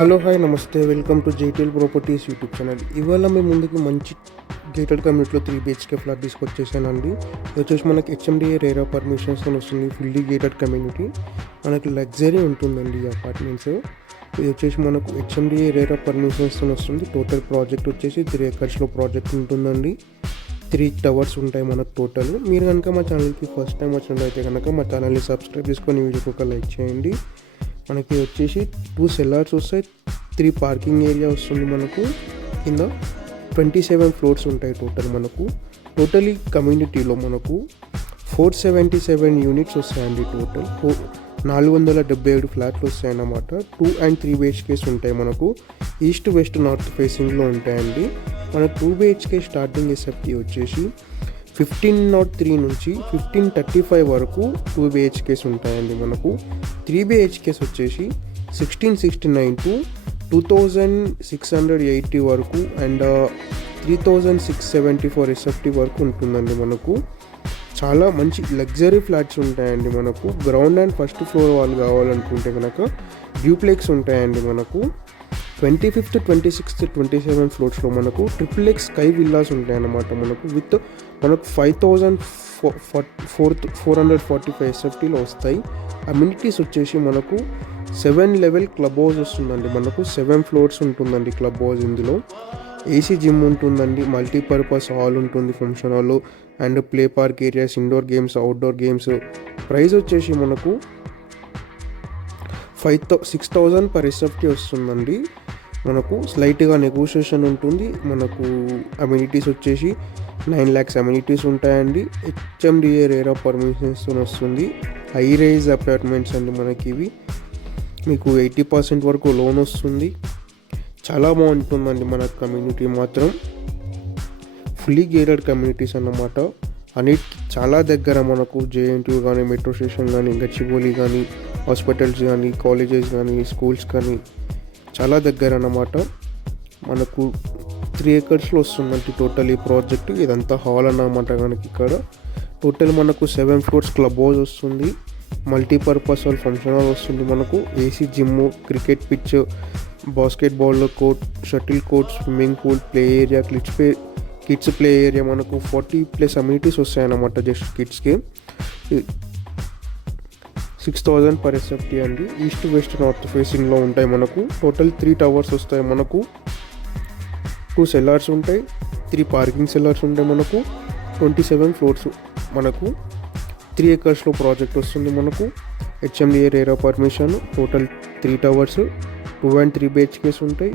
Hello hi నమస్తే, welcome to JTL properties YouTube channel. ఇవాళ మేము ముందుకు మంచి గేటెడ్ కమ్యూనిటీలో 3 BHK ఫ్లాట్ తీసుకొచ్చేసానండి. ఇది వచ్చేసి మనకి HMDA రేరా పర్మిషన్స్ అని వస్తుంది. ఫుల్లీ గేటెడ్ కమ్యూనిటీ, మనకి లగ్జరీ ఉంటుందండి ఈ అపార్ట్మెంట్స్. ఇది వచ్చేసి మనకు HMDA రేరా పర్మిషన్స్ అని వస్తుంది. టోటల్ ప్రాజెక్ట్ వచ్చేసి 3 acres ప్రాజెక్ట్ ఉంటుందండి. 3 towers ఉంటాయి మనకు టోటల్. మీరు కనుక మా ఛానల్కి ఫస్ట్ టైం వచ్చినట్లయితే కనుక మా ఛానల్ని సబ్స్క్రైబ్ చేసుకొని వీడియోకి ఒక లైక్ చేయండి. మనకి వచ్చేసి 2 cellars వస్తాయి, 3 పార్కింగ్ ఏరియా వస్తుంది. మనకు కింద 27 floors ఉంటాయి టోటల్. మనకు టోటలీ కమ్యూనిటీలో మనకు 477 యూనిట్స్ వస్తాయండి. టోటల్ 477 ఫ్లాట్లు వస్తాయన్నమాట. 2 and 3 BHKs ఉంటాయి. మనకు ఈస్ట్ వెస్ట్ నార్త్ ఫేసింగ్లో ఉంటాయండి. మన 2 BHK స్టార్టింగ్ ఎస్ఎఫ్టీ వచ్చేసి 1503 నుంచి 1535 వరకు 2 BHKs ఉంటాయండి. మనకు 3 BHKs వచ్చేసి 1669 టు 2680 వరకు అండ్ 3674 ఎస్ఎఫ్టీ వరకు ఉంటుందండి. మనకు చాలా మంచి లగ్జరీ ఫ్లాట్స్ ఉంటాయండి. మనకు గ్రౌండ్ అండ్ ఫస్ట్ ఫ్లోర్ వాళ్ళు కావాలనుకుంటే కనుక డ్యూప్లెక్స్ ఉంటాయండి. మనకు 25th, 26th, 27 ఫ్లోర్స్లో మనకు XXX స్కై విల్లాస్ ఉంటాయన్నమాట. మనకు విత్ మనకు 5445 ఎస్ఎఫ్టీలో వస్తాయి. అమ్యూనిటీస్ వచ్చేసి మనకు 7 level క్లబ్ హౌస్ వస్తుందండి. మనకు 7 floors ఉంటుందండి క్లబ్ హౌస్. ఇందులో ఏసీ జిమ్ ఉంటుందండి, మల్టీపర్పస్ హాల్ ఉంటుంది, function hall and play park areas, indoor games, outdoor games. Price వచ్చేసి మనకు 6000 per ఎస్ఎఫ్టీ వస్తుందండి. మనకు స్లైట్గా నెగోషియేషన్ ఉంటుంది. మనకు అమ్యూనిటీస్ వచ్చేసి 9 lakhs అమ్యూనిటీస్ ఉంటాయండి. HMDA రేరా పర్మిషన్స్ వస్తుంది. హై రైజ్ అపార్ట్మెంట్స్ అండి. మనకి ఇవి మీకు 80% వరకు లోన్ వస్తుంది. చాలా బాగుంటుందండి మన కమ్యూనిటీ మాత్రం. ఫుల్లీ గేటెడ్ కమ్యూనిటీస్ అన్నమాట. అన్నిటికీ చాలా దగ్గర మనకు JNTU కానీ, మెట్రో స్టేషన్ కానీ, గచ్చిబౌలి కానీ, హాస్పిటల్స్ కానీ, కాలేజెస్ కానీ, స్కూల్స్ కానీ చాలా దగ్గర అన్నమాట. మనకు 3 acresలో వస్తుందండి టోటల్ ఈ ప్రాజెక్టు. ఇదంతా హాల్ అన్నమాట. మనకి ఇక్కడ టోటల్ మనకు 7 floors క్లబ్ హౌస్ వస్తుంది, మల్టీపర్పస్ హాల్, ఫంక్షన్ హాల్ వస్తుంది. మనకు AC gym, cricket pitch, basketball court, shuttle court, swimming pool, play area, kids play area. మనకు 40+ అమ్యూనిటీస్ వస్తాయన్నమాట జస్ట్ కిడ్స్కి. 6000 per ఎస్ఎఫ్టీ అండి. ఈస్ట్ వెస్ట్ నార్త్ ఫేసింగ్లో ఉంటాయి. మనకు టోటల్ 3 towers వస్తాయి. మనకు 2 cellars ఉంటాయి, 3 పార్కింగ్ cellars ఉంటాయి. మనకు 27 floors. మనకు 3 acresలో ప్రాజెక్ట్ వస్తుంది. మనకు HMDA RERA permission, total 3 towers, 2 and 3 BHKs ఉంటాయి.